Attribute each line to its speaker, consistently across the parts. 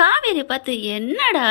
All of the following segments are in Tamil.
Speaker 1: காவேரி பார்த்து என்னடா?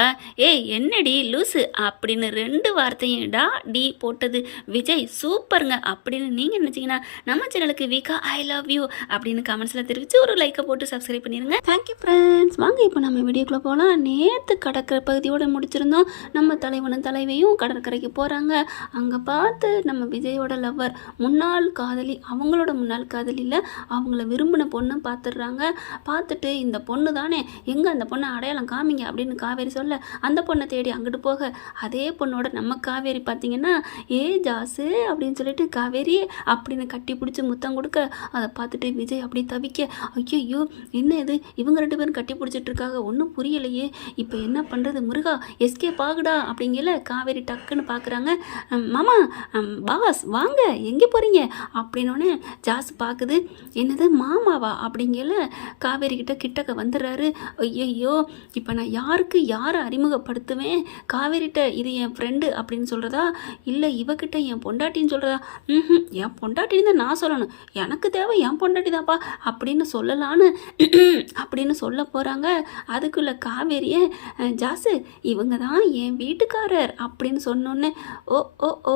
Speaker 1: ஏய் என்னடி? லூசு? அப்படின்னு ரெண்டு வார்த்தையும் டா டி போட்டது. விஜய் சூப்பருங்க. அப்படின்னு நீங்கள் நினச்சிங்கன்னா நம்ம சேனலுக்கு வீக்கா ஐ லவ் யூ அப்படின்னு கமெண்ட்ஸில் தெரிவித்து ஒரு லைக்கை போட்டு சப்ஸ்கிரைப் பண்ணிடுங்க தேங்க்யூ ஃப்ரெண்ட்ஸ் வாங்க இப்போ நம்ம வீடியோக்குள்ளே போகலாம் நேற்று கடற்கரை பகுதியோடு முடிச்சிருந்தோம். நம்ம தலைவனும் தலைவியும் கடற்கரைக்கு போகிறாங்க அங்கே பார்த்து நம்ம விஜயோட லவ்வர் முன்னாள் காதலி அவங்களோட முன்னாள் காதலியில் அவங்கள விரும்பின பொண்ணு பார்த்துடுறாங்க. பார்த்துட்டு இந்த பொண்ணு தானே எங்கே அந்த பொண்ணை அடையாளம் காமிங்க அப்படின்னு காவேரி சொல்ல அந்த பொண்ணை தேடி அங்கிட்டு போக. அதே பொண்ணோட நம்ம காவேரி பார்த்தீங்கன்னா ஏ ஜாசு அப்படின்னு சொல்லிட்டு காவேரி அப்படின்னு கட்டி பிடிச்சி முத்தம் கொடுக்க அதை பார்த்துட்டு விஜய் அப்படி தவிக்க ஐயோ என்ன இது? இவங்க ரெண்டு பேரும் கட்டி பிடிச்சிட்டு இருக்காங்க ஒன்றும் புரியலையே. இப்போ என்ன பண்ணுறது முருகா? எஸ்கே பாகுடா அப்படிங்கல காவேரி டக்குன்னு பார்க்குறாங்க. மாமா பாஸ் வாங்க எங்கே போகிறீங்க அப்படின்னோடனே ஜாஸ் பார்க்குது. என்னது மாமாவா? அப்படிங்கல காவேரி கிட்ட கிட்டக்க வந்துடுறாரு. ஐயோ இப்போ நான் யாருக்கு யாரை அறிமுகப்படுத்துவேன்? காவேரிட்ட இது என் ஃப்ரெண்டு அப்படின்னு சொல்கிறதா இல்லை இவகிட்ட என் பொண்டாட்டின்னு சொல்கிறதா ம் என் பொண்டாட்டின்னு தான் நான் சொல்லணும். எனக்கு தேவை என் பொண்டாட்டி தான்ப்பா அப்படின்னு சொல்லலான்னு அப்படின்னு சொல்ல போகிறாங்க அதுக்குள்ள காவேரியை ஜாசு இவங்க தான் என் வீட்டுக்காரர் அப்படின்னு சொன்னோன்னே ஓ ஓ ஓ.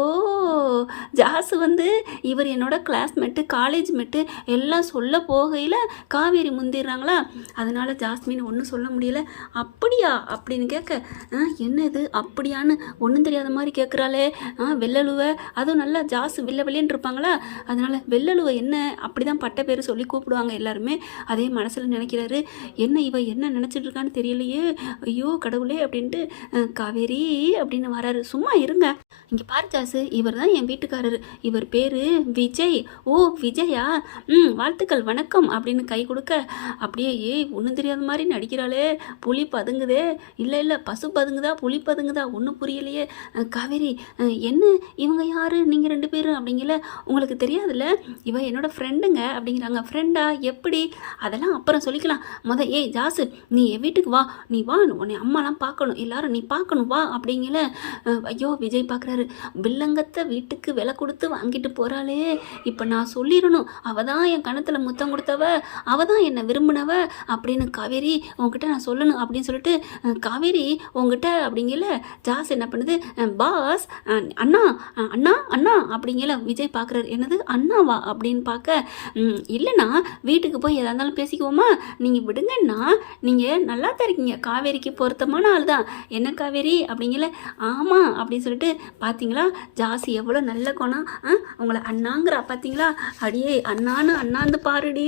Speaker 1: ஜாசு வந்து இவர் என்னோட கிளாஸ்மேட்டு காலேஜ் மேட்டு எல்லாம் சொல்ல போகையில் காவேரி முந்திடுறாங்களா? அதனால ஜாஸ்மின் ஒன்றும் சொல்ல முடியல. அப்படியா? அப்படின்னு கேட்க "ஆ, என்ன இது அப்படியான்னு ஒன்றும் தெரியாத மாதிரி கேட்குறாளே. ஆ வெள்ளலுவ. அதுவும் நல்லா ஜாஸ் வெள்ள வெளியன்னு இருப்பாங்களா? அதனால் வெள்ளலுவை என்ன? அப்படி தான் பட்ட பேர் சொல்லி கூப்பிடுவாங்க எல்லாருமே. அதே மனசில் நினைக்கிறாரு என்ன இவ என்ன நினச்சிட்டு இருக்கான்னு தெரியலையே. ஐயோ கடவுளே அப்படின்ட்டு காவேரி அப்படின்னு வராரு. சும்மா இருங்க. இங்கே பாரு ஜாஸு இவர் தான் என் வீட்டுக்காரர். இவர் பேர் விஜய். ஓ விஜயா? ம் வாழ்த்துக்கள் வணக்கம் அப்படின்னு கை கொடுக்க அப்படியே ஏய் ஒன்றும் தெரியாத மாதிரி நடிக்கிறாளே. புலி பதுங்குதே? இல்லை இல்லை பசு பதுங்குதா? புலி பதுங்குதா? ஒன்றும் புரியலையே. காவேரி என்ன? இவங்க யார்? நீங்கள் ரெண்டு பேரும் அப்படிங்கல உங்களுக்கு தெரியாதுல்ல? இவ என்னோட ஃப்ரெண்டுங்க அப்படிங்கிறாங்க. ஃப்ரெண்டா எப்படி? அதெல்லாம் அப்புறம் சொல்லிக்கலாம். முத ஏய் ஜாசு நீ என் வீட்டுக்கு வா. நீ வா உன்னை அம்மாலாம் பார்க்கணும். எல்லாரும் நீ பார்க்கணும் வா அப்படிங்கல. ஐயோ விஜய் பார்க்குறாரு வில்லங்கத்தை வீட்டுக்கு விலை கொடுத்து வாங்கிட்டு போகிறாளே இப்போ நான் சொல்லிடணும். அவள் தான் என் கணத்தில் முத்தம் கொடுத்தவ. அவள் தான் என்னை விரும்பினவ அப்படின்னு காவேரி உங்ககிட்ட நான் சொல்லணும் அப்படின்னு சொல்லிட்டு காவேரி உங்ககிட்ட அப்படிங்கல ஜாஸ் என்ன பண்ணுது? பாஸ் அண்ணா அண்ணா அண்ணா அப்படிங்கல விஜய் பார்க்குறாரு என்னது? அண்ணாவா? அப்படின்னு பார்க்க இல்லைண்ணா. வீட்டுக்கு போய் எதாக இருந்தாலும் பேசிக்குவோமா? நீங்கள் விடுங்கண்ணா. நீங்கள் நல்லா தான் இருக்கீங்க. காவேரிக்கு பொருத்தமான ஆள் தான். என்ன காவேரி? அப்படிங்கல ஆமாம் அப்படின்னு சொல்லிட்டு பார்த்தீங்களா ஜாசி எவ்வளோ நல்ல குணம். ஆ உங்களை அண்ணாங்கிறா பார்த்தீங்களா அடியே அண்ணான்னு அண்ணாந்து பாருடி.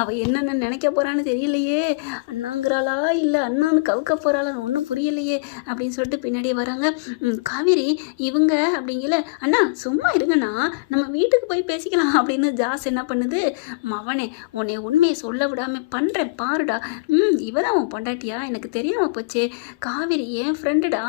Speaker 1: அவள் என்னென்ன நினைக்க போகிறான்னு தெரியலையே. அண்ணாங்கிறாளா இல்லை அண்ணான்னு கவுக்க போகிறாளான்னு ஒன்றும் புரியலையே அப்படின்னு சொல்லிட்டு பின்னாடியே வராங்க. காவேரி இவங்க அப்படிங்கல அண்ணா சும்மா இருங்கண்ணா நம்ம வீட்டுக்கு போய் பேசிக்கலாம். அப்படின்னு ஜாஸ் என்ன பண்ணுது மவனே உன்னை உண்மையை சொல்ல விடாமல் பண்ணுறேன் பாருடா. ம் இவ தான் உன் பொண்டாட்டியா? எனக்கு தெரியாமல் போச்சே. காவேரி என் ஃப்ரெண்டுடா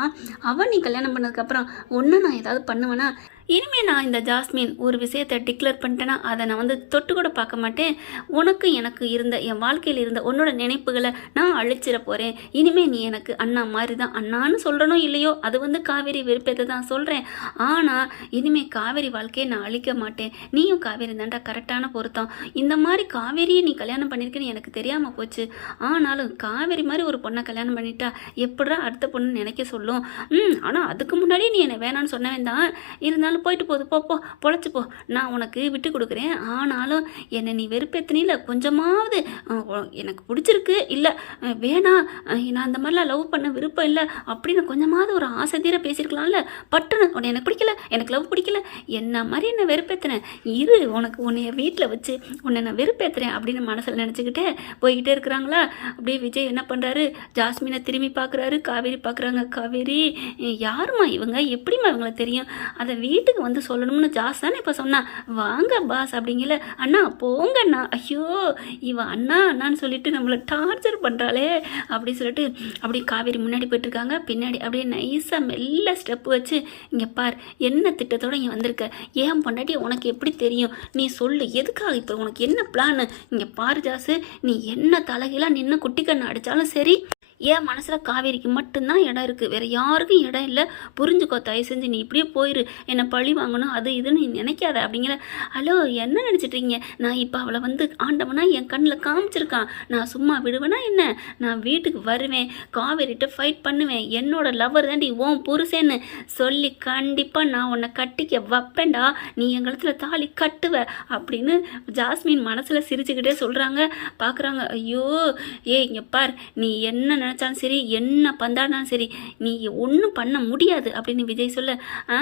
Speaker 1: அவன் நீ கல்யாணம் பண்ணதுக்கப்புறம் ஒன்று நான் ஏதாவது பண்ணுவேன்னா இனிமேல் நான் இந்த ஜாஸ்மின் ஒரு விஷயத்தை டிக்ளேர் பண்ணிட்டேன்னா அதை நான் வந்து தொட்டு கூட பார்க்க மாட்டேன். உனக்கு எனக்கு இருந்த என் வாழ்க்கையில் இருந்த உன்னோட நினைப்புகளை நான் அழிச்சிட போகிறேன் இனிமேல் நீ எனக்கு அண்ணா மாதிரி தான் அண்ணான்னு சொல்கிறனோ இல்லையோ அது வந்து காவேரி விருப்பத்தை தான் சொல்கிறேன் ஆனால் இனிமேல் காவேரி வாழ்க்கையை நான் அழிக்க மாட்டேன். நீயும் காவேரி தாண்டா கரெக்டான பொருத்தம். இந்த மாதிரி காவேரியை நீ கல்யாணம் பண்ணியிருக்கேன்னு எனக்கு தெரியாமல் போச்சு. ஆனாலும் காவேரி மாதிரி ஒரு பொண்ணை கல்யாணம் பண்ணிட்டா எப்படா அடுத்த பொண்ணு நினைக்க சொல்லும்? ம் ஆனால் அதுக்கு முன்னாடியே நீ என்னை வேணான்னு சொன்னவன் தான் இருந்தாலும் போயிட்டு போகுது போ போ பொழைச்சி போ. நான் உனக்கு விட்டு கொடுக்குறேன். ஆனாலும் என்னை நீ வெறுப்பேத்தினில. கொஞ்சமாவது எனக்கு பிடிச்சிருக்கு. இல்லை வேணாம் நான் அந்த மாதிரிலாம் லவ் பண்ண விருப்பம் இல்லை அப்படின்னு கொஞ்சமாவது ஒரு ஆசை தீர பேசியிருக்கலாம்ல பட்டுன்னு உன்னை எனக்கு பிடிக்கல. எனக்கு லவ் பிடிக்கல. என்ன மாதிரி என்னை வெறுப்பேற்றுனேன் இரு உனக்கு உன்னைய வீட்டில் வச்சு உன்னை நான் வெறுப்பேற்றுறேன் அப்படின்னு மனசில் நினச்சிக்கிட்டே போய்கிட்டே இருக்கிறாங்களா? அப்படியே விஜய் என்ன பண்ணுறாரு ஜாஸ்மினை திரும்பி பார்க்குறாரு காவேரி பார்க்குறாங்க காவேரி யாருமா யாரும்மா இவங்க? எப்படிம்மா இவங்களை தெரியும்? அதை வீட்டுக்கு வந்து சொல்லணும்னு ஜாஸ் தானே இப்போ சொன்னா? வாங்க பாஸ் அப்படிங்கல. அண்ணா போங்க அண்ணா. ஐயோ இவ அண்ணா அண்ணான்னு சொல்லிட்டு நம்மளை டார்ச்சர் பண்ணுறாளே அப்படி சொல்லிட்டு அப்படி காவேரி முன்னாடி போயிட்டுருக்காங்க. பின்னாடி அப்படியே நைஸாக மெல்ல ஸ்டெப் வச்சு இங்கே பார் என்ன திட்டத்தோட இங்கே வந்திருக்க? ஏன் பொண்டாட்டி உனக்கு எப்படி தெரியும்? நீ சொல்லு எதுக்காக இப்போ? உனக்கு என்ன பிளான் இங்கே பாரு ஜாஸு. நீ என்ன தலைகீழாக நின்று குட்டி கண்ணு அடித்தாலும் சரி என் மனசில் காவேரிக்கு மட்டும்தான் இடம் இருக்குது வேறு யாருக்கும் இடம் இல்லை. புரிஞ்சுக்கோ தயவு செஞ்சு நீ இப்படியே போயிரு. என்னை பழி வாங்கணும் அது இதுன்னு நீ நினைக்காத அப்படிங்கிற. ஹலோ என்ன நினச்சிட்ருக்கீங்க நான் இப்போ அவளை வந்து ஆண்டவனா என் கண்ணில் காமிச்சிருக்கான். நான் சும்மா விடுவேனா என்ன? நான் வீட்டுக்கு வருவேன். காவேரிட்ட ஃபைட் பண்ணுவேன். என்னோட லவர் தாண்டி ஓம் புருஷேன்னு சொல்லி கண்டிப்பாக நான் உன்னை கட்டிக்க வைப்பேன்டா. நீ எங்களத்துல தாலி கட்டுவ. அப்படின்னு ஜாஸ்மின் மனசில் சிரிச்சுக்கிட்டே சொல்கிறாங்க பார்க்குறாங்க ஐயோ ஏ இங்கே பார். நீ என்ன நினச்சாலும் சரி என்ன பந்தாடினாலும் சரி நீ ஒன்றும் பண்ண முடியாது அப்படின்னு விஜய் சொல்ல ஆ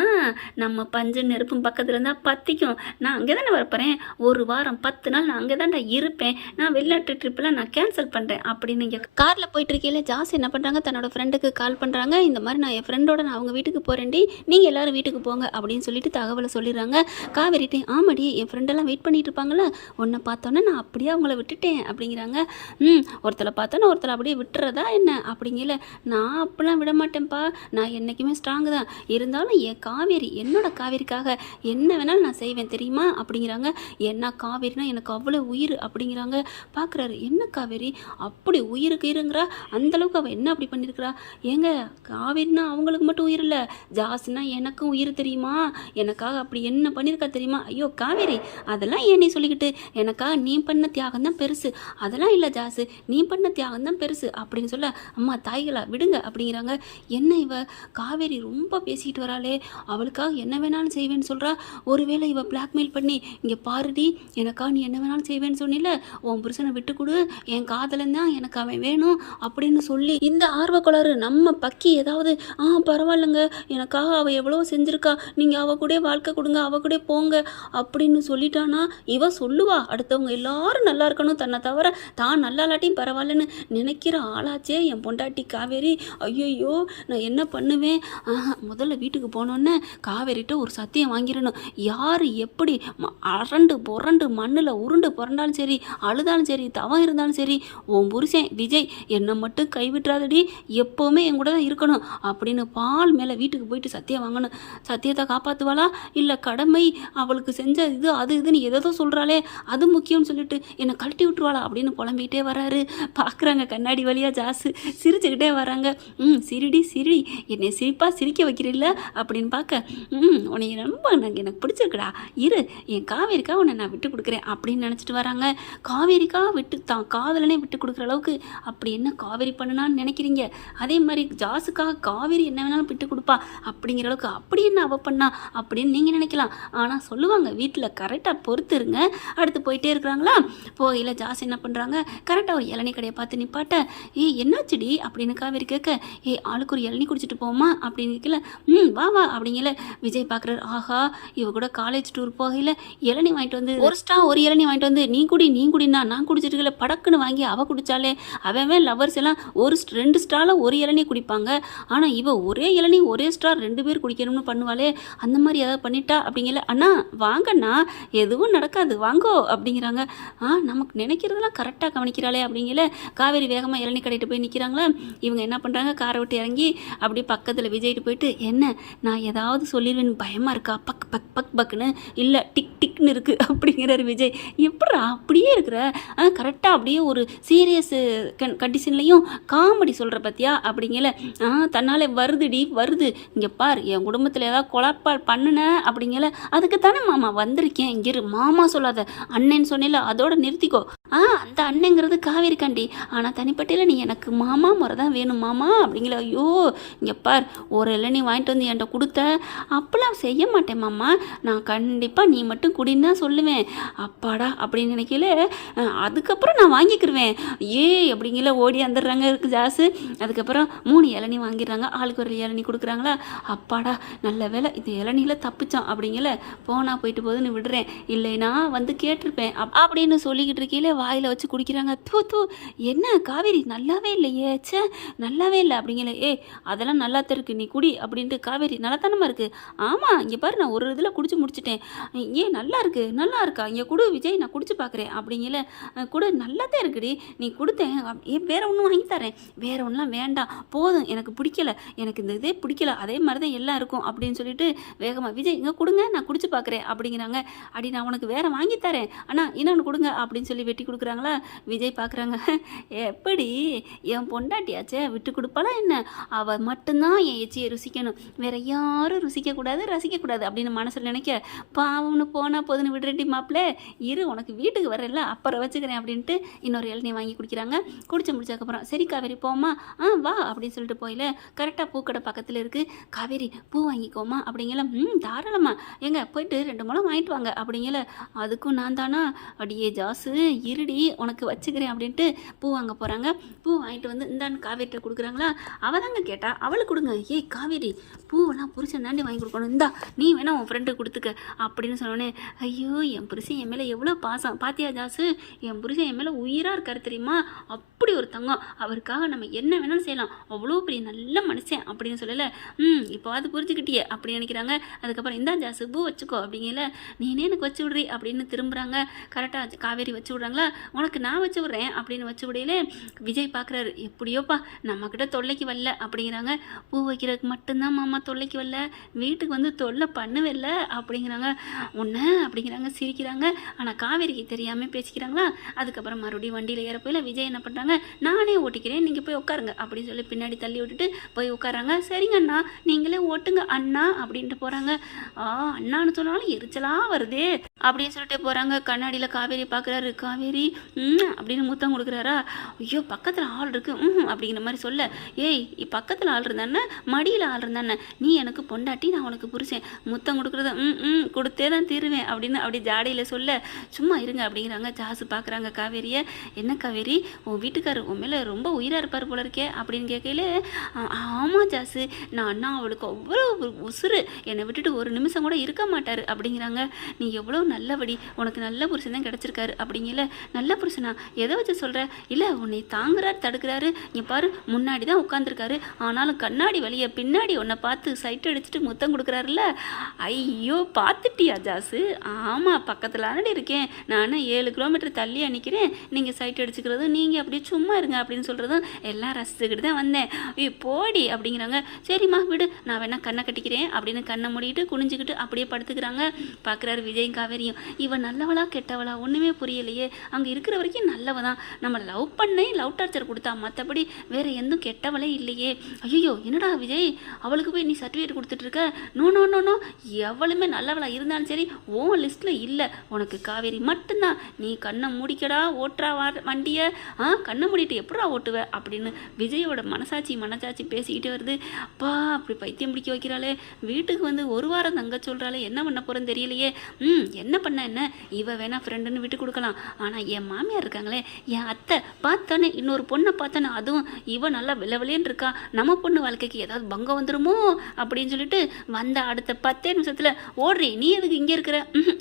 Speaker 1: நம்ம பஞ்சு நெருப்பும் பக்கத்தில் இருந்தால் பத்திக்கும். நான் அங்கே தானே வரப்போகிறேன் ஒரு வாரம் பத்து நாள் நான் அங்கே தான்டா இருப்பேன். நான் வெளிநாட்டு ட்ரிப்பெலாம் நான் கேன்சல் பண்ணுறேன் அப்படின்னு இங்கே காரில் போயிட்டு இருக்கையில ஜாஸ் என்ன பண்ணுறாங்க தன்னோட ஃப்ரெண்டுக்கு கால் பண்ணுறாங்க இந்த மாதிரி நான் என் ஃப்ரெண்டோட நான் அவங்க வீட்டுக்கு போகிறேன்டி நீங்கள் எல்லோரும் வீட்டுக்கு போங்க. அப்படின்னு சொல்லிட்டு தகவலை சொல்லிடுறாங்க. காவேரிட்டே ஆமாடி என் ஃப்ரெண்டெல்லாம் வெயிட் பண்ணிட்டு இருப்பாங்களா உன்னை பார்த்தோன்னே நான் அப்படியே அவங்கள விட்டுட்டேன். அப்படிங்கிறாங்க. ம் ஒருத்தரை பார்த்தோன்னே ஒருத்தரை அப்படியே விட்டுறதா என்ன அப்படிங்கல நான் அப்படிலாம் விட மாட்டேன்ப்பா நான் என்றைக்குமே ஸ்ட்ராங்கு தான். இருந்தாலும் என் காவேரி என்னோட காவேரிக்காக என்ன வேணாலும் நான் செய்வேன் தெரியுமா? அப்படிங்கிறாங்க. என்ன காவேரினா எனக்கு அவ்வளோ உயிர் அப்படிங்கிறாங்க. பார்க்குறாரு என்ன காவேரி? அப்படி உயிருக்கு இருங்கிறா? அந்தளவுக்கு அவள் என்ன அப்படி பண்ணியிருக்கிறா ஏங்க காவேரினா அவங்களுக்கு மட்டும் உயிர் இல்லை. ஜாஸ்னா எனக்கும் உயிர் தெரியுமா? எனக்காக அப்படி என்ன பண்ணியிருக்கா தெரியுமா? ஐயோ காவேரி அதெல்லாம் ஏன் நீ சொல்லிக்கிட்டு? எனக்காக நீ பண்ண தியாகம் தான் பெருசு. அதெல்லாம் இல்லை ஜாஸு நீ பண்ண தியாகம் தான் பெருசு அப்படின்னு சொல்லி அம்மா தாய்களா விடுங்க அப்படிங்கிறாங்க. என்ன இவ? காவேரி ரொம்ப பேசிக்கிட்டு வராளே. அவளுக்காக என்ன வேணாலும் செய்வேன்னு சொல்கிறா ஒருவேளை இவ பிளாக்மெயில் பண்ணி இங்கே பாருடி எனக்காக நீ என்ன வேணாலும் செய்வேன்னு சொன்னில உன் புருஷனை விட்டு கொடு என் காதலன் தான் எனக்கு அவன் வேணும் அப்படின்னு சொல்லி இந்த ஆர்வக்கோளாறு நம்ம பக்கி ஏதாவது ஆ பரவாயில்லைங்க எனக்காக அவள் எவ்வளோ செஞ்சுருக்கா நீங்கள் அவ கூட வாழ்க்கை கொடுங்க அவ கூட போங்க அப்படின்னு சொல்லிட்டானா இவ சொல்லுவா அடுத்தவங்க எல்லாரும் நல்லா இருக்கணும் தன்னை தவிர தான் நல்லா இல்லாட்டியும் பரவாயில்லன்னு நினைக்கிற ஆளாச்சு. என் பொண்டாட்டி காவேரி ஐயோ நான் என்ன பண்ணுவேன்? ஆஹா, முதல்ல வீட்டுக்கு போனோன்னே காவேரிட்ட ஒரு சத்தியம் வாங்கிடணும். யார் எப்படி ம- அரண்டு புரண்டு மண்ணில் உருண்டு புரண்டாலும் சரி அழுதாலும் சரி தவம் இருந்தாலும் சரி உன் புருஷன் விஜய் என்னை மட்டும் கைவிட்டுறாதடி எப்போவுமே என் கூட தான் இருக்கணும் அப்படின்னு பால் மேலே வீட்டுக்கு போயிட்டு சத்தியம் வாங்கணும். சத்தியத்தை காப்பாற்றுவாளா இல்லை கடமை அவளுக்கு செஞ்ச இது அது இதுன்னு எதோ சொல்கிறாளே அது முக்கியம்னு சொல்லிட்டு என்னை கழட்டி விட்டுருவாளா அப்படின்னு புலம்பிக்கிட்டே வராரு. பார்க்குறாங்க கண்ணாடி வழியாக ஜாஸ் சிரிச்சுக்கிட்டே வராங்க. ம் சிரிடி சிரி. என்னை சிரிப்பாக சிரிக்க வைக்கிறீல்ல? அப்படின்னு பார்க்க ம் உன்னை ரொம்ப எனக்கு எனக்கு பிடிச்சிருக்குடா. இரு என் காவேரிக்கா உன்னை நான் விட்டு கொடுக்குறேன். அப்படின்னு நினச்சிட்டு வராங்க. காவேரிக்கா விட்டு தான் காதலனே விட்டு கொடுக்குற அளவுக்கு அப்படி என்ன காவேரி பண்ணுனான்னு நினைக்கிறீங்க? அதே மாதிரி ஜாஸுக்காக காவேரி என்ன வேணாலும் விட்டு கொடுப்பா. அப்படிங்கிற அளவுக்கு அப்படி என்ன அவ பண்ணா? அப்படின்னு நீங்கள் நினைக்கலாம். ஆனால் சொல்லுவாங்க வீட்டில் கரெக்டாக பொறுத்து இருங்க அடுத்து போயிட்டே இருக்கிறாங்களா? போகையில் ஜாஸ் என்ன பண்ணுறாங்க கரெக்டாக ஒரு இளநீ கடையை பார்த்து நிப்பாட்ட ஏய் என்னாச்சுடி? அப்படின்னு காவேரி கேட்க ஏய் ஆளுக்கு ஒரு இளநீ குடிச்சிட்டு போமா அப்படின்னு கேட்கல. ம் வா வா அப்படிங்கல விஜய் பார்க்குறாரு. ஆஹா இவ கூட காலேஜ் டூர் போகையில் இளநீ வாங்கிட்டு வந்து ஒரு ஸ்டா ஒரு இளநீ வாங்கிட்டு வந்து நீ குடி நீ குடினா நான் குடிச்சிட்டு இருக்கல படக்குன்னு வாங்கி அவ குடிச்சாலே அவன் லவர்ஸ் எல்லாம் ஒரு ரெண்டு ஸ்டால ஒரு இளநீ குடிப்பாங்க. ஆனால் இவ ஒரே இளநீ ஒரே ஸ்டார் ரெண்டு பேர் குடிக்கணும்னு பண்ணுவாளே அந்த மாதிரி ஏதாவது பண்ணிட்டா? அப்படிங்கல அண்ணா வாங்கண்ணா எதுவும் நடக்காது வாங்கோ அப்படிங்கிறாங்க. ஆ நமக்கு நினைக்கிறதெல்லாம் கரெக்டாக கவனிக்கிறாளே அப்படிங்கல காவேரி வேகமாக இளநீ கடைட்டு போய் நிற்கிறாங்களா? இவங்க என்ன பண்ணுறாங்க காரை விட்டு இறங்கி அப்படியே பக்கத்தில் விஜய்ட்டு போயிட்டு என்ன? நான் ஏதாவது சொல்லிடுவேன்னு பயமாக இருக்கா? பக் பக் பக் பக்குன்னு. இல்லை டிக் டிக்னு இருக்குது அப்படிங்கிறாரு விஜய். எப்படா அப்படியே இருக்கிற? கரெக்டாக அப்படியே ஒரு சீரியஸ் கன் கண்டிஷன்லையும் காமெடி சொல்கிற பற்றியா அப்படிங்கல. ஆ தன்னால் வருதுடி வருது. இங்கே பார் என் குடும்பத்தில் ஏதாவது குழப்பால் பண்ணுன? அப்படிங்கல. அதுக்கு தானே மாமா வந்திருக்கேன். இங்கே இரு மாமா சொல்லாத. அண்ணன் சொன்னேல அதோட நிறுத்திக்கோ. ஆ அந்த அண்ணங்கிறது காவேரி காண்டி. ஆனால் தனிப்பட்டையில் நீ எனக்கு மாமா முறை தான் வேணும் மாமா அப்படிங்கிற ஐயோ இங்கே பார் ஒரு இளநீ வாங்கிட்டு வந்து என்கிட்ட கொடுத்த அப்போல்லாம் செய்ய மாட்டேன் மாமா. நான் கண்டிப்பாக நீ மட்டும் குடின்னு தான் சொல்லுவேன். அப்பாடா அப்படின்னு நினைக்கல அதுக்கப்புறம் நான் வாங்கிக்கிருவேன். ஏ அப்படிங்கிற ஓடி வந்துடுறாங்க இருக்கு ஜாஸு அதுக்கப்புறம் மூணு இளநி வாங்கிடுறாங்க. ஆளுக்கு ஒரு இளநி கொடுக்குறாங்களா? அப்பாடா நல்ல வேலை இந்த இளநியில் தப்பிச்சான் அப்படிங்கல போனா போயிட்டு போகுதுன்னு விடுறேன். இல்லைனா வந்து கேட்டிருப்பேன் அப்- அப்படின்னு சொல்லிக்கிட்டு இருக்கையில வாயில் வச்சு குடிக்கிறாங்க. தூ தூ என்ன காவேரி? நல்லாவே இல்லையே. ச்சே நல்லாவே இல்லை அப்படிங்கல ஏ அதெல்லாம் நல்லா தான் இருக்குது நீ குடி அப்படின்ட்டு காவேரி நல்லாத்தானமா இருக்குது ஆமாம் இங்கே பாரு நான் ஒரு இதில் குடிச்சு முடிச்சிட்டேன். ஏன் நல்லா இருக்குது நல்லா இருக்கா? இங்கே குடு விஜய் நான் குடிச்சு பார்க்குறேன் அப்படிங்கல. குடு நல்லா தான் இருக்குடி. நீ கொடுத்தேன். ஏன் வேறு ஒன்றும் வாங்கி தரேன். வேற ஒன்றும் வேண்டாம். போதும் எனக்கு பிடிக்கல. எனக்கு இந்த இதே பிடிக்கல. அதே மாதிரி தான் எல்லாம் இருக்கும் அப்படின்னு சொல்லிட்டு வேகமாக விஜய் இங்கே கொடுங்க நான் குடிச்சு பார்க்குறேன் அப்படிங்கிறாங்க. அடி நான் உனக்கு வேறு வாங்கி தரேன். ஆனால் இன்னொன்று கொடுங்க அப்படின்னு சொல்லி வெட்டி கொடுக்குறாங்களா? விஜய் பார்க்குறாங்க. எப்படி என் பொண்டாட்டியாச்சே விட்டு கொடுப்பாளா என்ன? அவள் மட்டும்தான் என் எச்சியை ருசிக்கணும். வேற யாரும் ருசிக்கக்கூடாது ரசிக்கக்கூடாது அப்படின்னு மனசில் நினைக்க பாவம்னு போனால் போதுன்னு விடுறேன்டி மாப்பிள்ள இரு உனக்கு வீட்டுக்கு வரல அப்புறம் வச்சுக்கிறேன் அப்படின்ட்டு இன்னொரு இளநீ வாங்கி குடிக்கிறாங்க. குடிச்சு முடிச்சதுக்கப்புறம் சரி காவேரி போமா ஆ வா அப்படின்னு சொல்லிட்டு போயில. கரெக்டாக பூக்கடை பக்கத்தில் இருக்குது காவேரி பூ வாங்கிக்கோமா அப்படிங்கல. ம் தாராளமாக ஏங்க போயிட்டு ரெண்டு மூலம் வாங்கிட்டு வாங்க அப்படிங்கல. அதுக்கும் நான் தானா? அடியே ஜாஸு இரு இருடி உனக்கு வச்சுக்கிறேன் அப்படின்ட்டு பூ வாங்க போகிறாங்க பூ வாங்கிட்டு வந்து இந்தான்னு காவேரிட்ட கொடுக்குறாங்களா? அவள் தாங்க கேட்டா அவளுக்கு கொடுங்க. ஏய் காவேரி பூவெல்லாம் புருஷன் தாண்டி வாங்கி கொடுக்கணும். இந்தா நீ வேணா உன் ஃப்ரெண்டு கொடுத்துக்க. அப்படின்னு சொன்னோடனே ஐயோ என் புருஷன் என் மேலே எவ்வளோ பாசம். பாத்தியா ஜாசு என் புருஷன் என் மேலே உயிராக இருக்காரு தெரியுமா? அப்படி ஒரு தங்கம். அவருக்காக நம்ம என்ன வேணாலும் செய்யலாம். அவ்வளோ பெரிய நல்ல மனுஷன் அப்படின்னு சொல்லலை. ம் இப்போ அது புரிஞ்சுக்கிட்டியே அப்படி நினைக்கிறாங்க. அதுக்கப்புறம் இந்தா ஜாசு பூ வச்சுக்கோ. அப்படிங்கல நீனே எனக்கு வச்சு விடுறி? அப்படின்னு திரும்புகிறாங்க கரெக்டாக காவேரி வச்சு விட்றாங்களா? உனக்கு நான் வச்சு விட்றேன் அப்படின்னு வச்சு விடையிலே விஜய் பார்க்குறாரு எப்படியோப்பா நம்மக்கிட்ட தொல்லைக்கு வரல அப்படிங்கிறாங்க. பூ வைக்கிறதுக்கு மட்டும்தான் மாமா தொல்லைக்கு வரல. வீட்டுக்கு வந்து தொல்லை பண்ணவில்ல அப்படிங்கிறாங்க. ஒன்று அப்படிங்கிறாங்க சிரிக்கிறாங்க. ஆனால் காவேரிக்கு தெரியாமல் பேசிக்கிறாங்களா? அதுக்கப்புறம் மறுபடியும் வண்டியில் ஏற போயில விஜய் என்ன பண்ணுறாங்க நானே ஓட்டிக்கிறேன் நீங்கள் போய் உட்காருங்க அப்படின்னு சொல்லி பின்னாடி தள்ளி விட்டுட்டு போய் உட்காராங்க. சரிங்க அண்ணா நீங்களே ஓட்டுங்க அண்ணா அப்படின்ட்டு போகிறாங்க ஆ அண்ணான்னு சொன்னாலும் எரிச்சலாக வருதே அப்படின்னு சொல்லிட்டு போகிறாங்க கண்ணாடியில் காவேரி பார்க்குறாரு காவேரி ம் அப்படின்னு முத்தம் கொடுக்குறாரா? ஐயோ பக்கத்தில் ஆள் இருக்கு ம் அப்படிங்கிற மாதிரி சொல்ல ஏய் பக்கத்தில் ஆள் இருந்தானே மடியில் ஆள் இருந்தானே நீ எனக்கு பொண்டாட்டி நான் உனக்கு புரிச்சேன் முத்தம் கொடுக்குறத ம் ம் கொடுத்தே தான் தீருவேன் அப்படின்னு அப்படி ஜாடையில் சொல்ல சும்மா இருங்க அப்படிங்கிறாங்க. ஜாசு பார்க்குறாங்க காவேரியை என்ன காவேரி உன் வீட்டுக்காரர் உன் மேலே ரொம்ப உயிராக இருப்பார் போல இருக்கே அப்படின்னு கேட்கையில ஆமாம் ஜாசு நான் அண்ணா அவளுக்கு அவ்வளோ ஒரு உசுறு என்னை விட்டுட்டு ஒரு நிமிஷம் கூட இருக்க மாட்டார் அப்படிங்கிறாங்க. நீ எவ்வளோ நல்லபடி உனக்கு நல்ல புருஷன் தான் கிடச்சிருக்காரு அப்படிங்கல நல்ல புருஷனா. எதை வச்சு சொல்கிற இல்லை உன்னை தாங்குறாரு தடுக்கிறாரு. நீ பாரு முன்னாடி தான் உட்காந்துருக்காரு ஆனாலும் கண்ணாடி வழியை பின்னாடி உன்னை பார்த்து சைட் அடிச்சுட்டு முத்தம் கொடுக்குறாருல்ல? ஐயோ பார்த்துட்டியா ஜாஸு ஆமாம் பக்கத்தில் ஆனடி இருக்கேன். நானும் ஏழு கிலோமீட்டர் தள்ளி நிற்கிறேன் நீங்கள் சைட் அடிச்சுக்கிறதும் நீங்கள் அப்படியே சும்மா இருங்க அப்படின்னு சொல்கிறதும் எல்லாம் ரசிச்சுக்கிட்டு தான் வந்தேன். ஐயோ போடி அப்படிங்கிறாங்க. சரிம்மா விடு. நான் வேணா கண்ணை கட்டிக்கிறேன் அப்படின்னு கண்ணை மூடிட்டு குனிஞ்சுக்கிட்டு அப்படியே படுத்துக்கிறாங்க. பார்க்குறாரு விஜயும் காவேரியும். இவன் நல்லவளா கெட்டவளா ஒன்றுமே புரியலையே. அங்கே இருக்கிற வரைக்கும் நல்லவ தான். நம்ம லவ் பண்ணே லவ் டார்ச்சர் கொடுத்தா மற்றபடி வேறு எந்தும் கெட்டவளே இல்லையே. ஐயோ என்னடா விஜய்? அவளுக்கு போய் நீ சர்டிஃபிகேட் கொடுத்துட்ருக்க நோ நோ நோ நோ எவ்வளவுமே நல்லவளா இருந்தாலும் சரி ஓ லிஸ்ட்டில் இல்லை. உனக்கு காவேரி மட்டும்தான். நீ கண்ணை மூடிக்கடா ஓட்டுறா வா- வண்டியை. ஆ கண்ணை மூடிட்டு எப்படா ஓட்டுவ? அப்படின்னு விஜயோட மனசாட்சி மனசாட்சி பேசிக்கிட்டே வருது. அப்பா அப்படி பைத்தியம் பிடிக்க வைக்கிறாளே. வீட்டுக்கு வந்து ஒரு வாரம் தங்க சொல்கிறாளே என்ன பண்ண போகிறேன்னு தெரியலையே. ம் என்ன பண்ண என்ன? இவ வேணா ஃப்ரெண்டுன்னு விட்டு கொடுக்கலாம். ஆனால் என் மாமியார் இருக்காங்களே என் அத்தை பார்த்தானே இன்னொரு பொண்ணை பார்த்தானே அதுவும் இவன் நல்லா விளவிலேன்னு இருக்கா நம்ம பொண்ணு வாழ்க்கைக்கு ஏதாவது பங்கம் வந்துருமோ? அப்படின்னு சொல்லிட்டு வந்த அடுத்த பத்தே நிமிஷத்தில் ஓடுறே நீ எதுக்கு இங்கே இருக்கிற?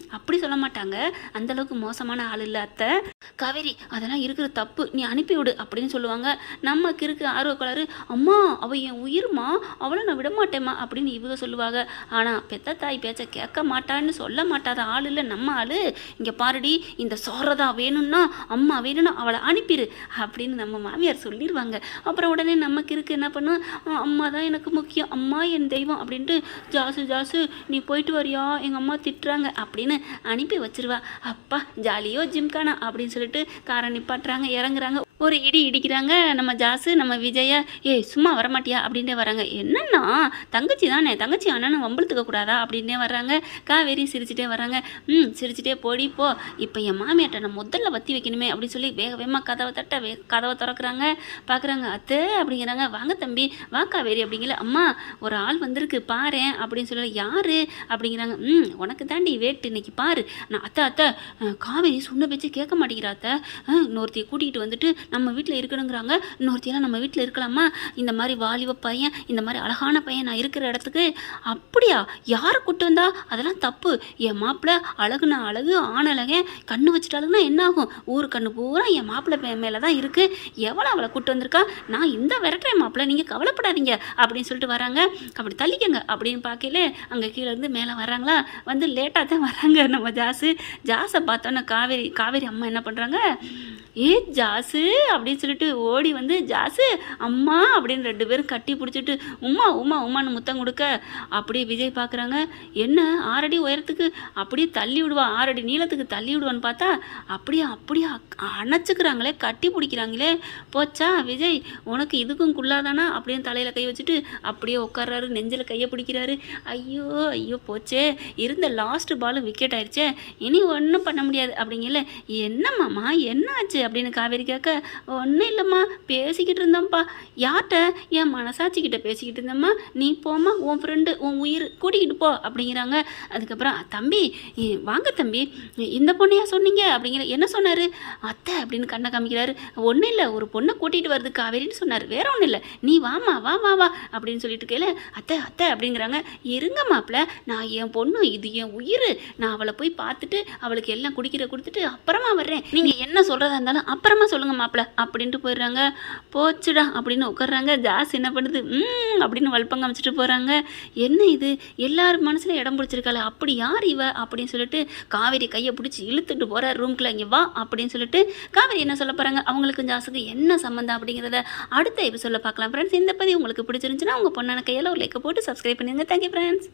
Speaker 1: அப்படி சொல்ல மாட்டாங்க. அந்தளவுக்கு மோசமான ஆள் இல்லை அத்தை. காவேரி அதெல்லாம் இருக்கிற தப்பு நீ அனுப்பிவிடு அப்படின்னு சொல்லுவாங்க. நமக்கு இருக்க ஆர்வக்கோளாறு அம்மா அவள் என் உயிர்மா? அவளை நான் விட மாட்டேம்மா அப்படின்னு இவங்க சொல்லுவாங்க. ஆனால் பெத்த தாய் பேச்சை கேட்க மாட்டான்னு சொல்ல மாட்டாத ஆள் இல்லை நம்ம ஆள். இங்கே பாருடி இந்த சோறதா வேணும்னா அம்மா வேணும்னா அவளை அனுப்பிடு அப்படின்னு நம்ம மாமியார் சொல்லிடுவாங்க அப்புறம் உடனே நமக்கு இருக்கு என்ன பண்ணும் அம்மா தான் எனக்கு முக்கியம். அம்மா என் தெய்வம் அப்படின்ட்டு ஜாசு ஜாசு நீ போயிட்டு வரியா? எங்கள் அம்மா திட்டுறாங்க அப்படின்னு அனுப்பி வச்சிருவா. அப்பா ஜாலியோ ஜிம்கானா அப்படின்னு சொல்லிட்டு காரை நிப்பாட்டுறாங்க இறங்குறாங்க. ஒரு இடி இடிக்கிறாங்க. நம்ம ஜாசு நம்ம விஜயா ஏய் சும்மா வரமாட்டியா? அப்படின்ட்டே வராங்க. என்னன்னா தங்கச்சி தானே? தங்கச்சி அண்ணன் வம்பளத்துக்க கூடாதா? அப்படின்னே வர்றாங்க. காவேரி சிரிச்சுட்டே வராங்க ம் சிரிச்சுட்டே போடி போ. இப்போ என் மாமியாட்ட நான் முதல்ல வத்தி வைக்கணுமே அப்படின்னு சொல்லி வேக வேகமாக கதவை தட்ட வே கதவை திறக்கிறாங்க. பார்க்குறாங்க அத்தை அப்படிங்கிறாங்க. வாங்க தம்பி வா காவேரி அப்படிங்கல அம்மா ஒரு ஆள் வந்திருக்கு பாரு அப்படின்னு சொல்லி யாரு அப்படிங்கிறாங்க. ம் உனக்கு தாண்டி வேட்டு இன்னைக்கு பாரு. நான் அத்தை அத்தை காவேரி சொன்ன பேச்சு கேட்க மாட்டேங்கிறா அத்தை. இன்னொருத்தையை கூட்டிகிட்டு வந்துட்டு நம்ம வீட்டில் இருக்கணுங்கிறாங்க. இன்னொருத்தையெல்லாம் நம்ம வீட்டில் இருக்கலாமா? இந்த மாதிரி வாலிப பையன் இந்த மாதிரி அழகான பையன் நான் இருக்கிற இடத்துக்கு. அப்படியா? யாரை கூட்டு வந்தா? அதெல்லாம் தப்பு. என் மாப்பிள்ளை அழகுனா அழகு ஆணழகன் கண்ணு வச்சுட்டாலுன்னா என்ன ஆகும் ஊர் கண்ணு பூரா என் மாப்பிள்ளை மேலே தான் இருக்குது எவ்வளோ அவளை கூட்டு வந்திருக்கா? நான் இந்த விரட்டுறேன் மாப்பிள்ளை நீங்கள் கவலைப்படாதீங்க அப்படின்னு சொல்லிட்டு வராங்க. அப்படி தள்ளிக்கங்க அப்படின்னு பார்க்கல அங்கே கீழே இருந்து மேலே வராங்களா வந்து லேட்டாக தான் வராங்க நம்ம ஜாஸு ஜாஸை பார்த்தோன்னே காவேரி காவேரி அம்மா என்ன பண்ணுறாங்க ஏ ஜாஸு அப்படின்னு சொல்லிட்டு ஓடி வந்து ஜாஸு அம்மா அப்படின்னு ரெண்டு பேரும் கட்டி பிடிச்சிட்டு உமா உமா உமான்னு முத்தம் கொடுக்க. அப்படியே விஜய் பார்க்குறாங்க. என்ன? ஆறடி உயரத்துக்கு? அப்படியே தள்ளி விடுவா. ஆறடி நீளத்துக்கு தள்ளி விடுவான்னு பார்த்தா அப்படியே அப்படியே அப்படியே? அக்- கட்டி பிடிக்கிறாங்களே. போச்சா விஜய் உனக்கு இதுக்கும் குள்ளாதானா? அப்படின்னு தலையில் கை வச்சுட்டு அப்படியே உட்கார்றாரு நெஞ்சில் கையை பிடிக்கிறாரு. ஐயோ ஐயோ போச்சே. இருந்த லாஸ்ட் பாலும் விக்கெட் ஆயிடுச்சே. இனி ஒன்றும் பண்ண முடியாது. அப்படிங்கல என்னம்மாம்மா என்ன ஆச்சு? அப்படின்னு காவேரி கேட்க ஒன்றும் இல்லைம்மா பேசிக்கிட்டு இருந்தோம்ப்பா. யார்கிட்ட? என் மனசாட்சிக்கிட்ட பேசிக்கிட்டு இருந்தம்மா. நீ போம்மா உன் ஃப்ரெண்டு உன் உயிர் கூட்டிக்கிட்டு போ. அப்படிங்கிறாங்க. அதுக்கப்புறம் தம்பி ஏ, வாங்க தம்பி இந்த பொண்ணையா சொன்னீங்க? அப்படிங்கிற என்ன சொன்னார்? அத்தை அப்படின்னு கண்ணை காமிக்கிறாரு. ஒன்றும் இல்லை ஒரு பொண்ணை கூட்டிகிட்டு வருது காவேரின்னு சொன்னார். வேற ஒன்றும் இல்லை. நீ வாமா வா வா வா அப்படின்னு சொல்லிட்டு கேள அத்தை அத்தை அப்படிங்கிறாங்க. இருங்க மாப்பிள்ள நான் என் பொண்ணு இது என் உயிர். நான் அவளை போய் பார்த்துட்டு அவளுக்கு எல்லாம் குடிக்கிற கொடுத்துட்டு அப்புறமா வர்றேன். நீங்கள் என்ன சொல்கிறதா இருந்தாலும் அப்புறமா சொல்லுங்க மாப்பிள்ள அப்படின்ட்டு போயிடுறாங்க. போச்சுடா அப்படின்னு உட்கார்றாங்க. ஜாஸ் என்ன பண்ணுது? ம் அப்படின்னு வல்பங்க அமைச்சிட்டு போகிறாங்க என்ன இது? எல்லார் மனசில் இடம் பிடிச்சிருக்காள். அப்படி யார் இவ? அப்படின்னு சொல்லிட்டு காவேரி கையை பிடிச்சி இழுத்துட்டு போகிற ரூம்குள்ள இங்கே வா அப்படின்னு சொல்லிட்டு காவேரி என்ன சொல்ல போகிறாங்க அவங்களுக்கு ஜாஸுக்கு என்ன சம்மந்தம் அப்படிங்கிறத அடுத்த எபிசோடில் பார்க்கலாம். ஃப்ரெண்ட்ஸ் இந்த பதிவு உங்களுக்கு பிடிச்சிருந்துச்சுன்னா உங்கள் பொண்ணான கையில் ஒரு லைக்கை போட்டு சப்ஸ்கிரைப் பண்ணிடுங்க தேங்க்யூ ஃப்ரெண்ட்ஸ்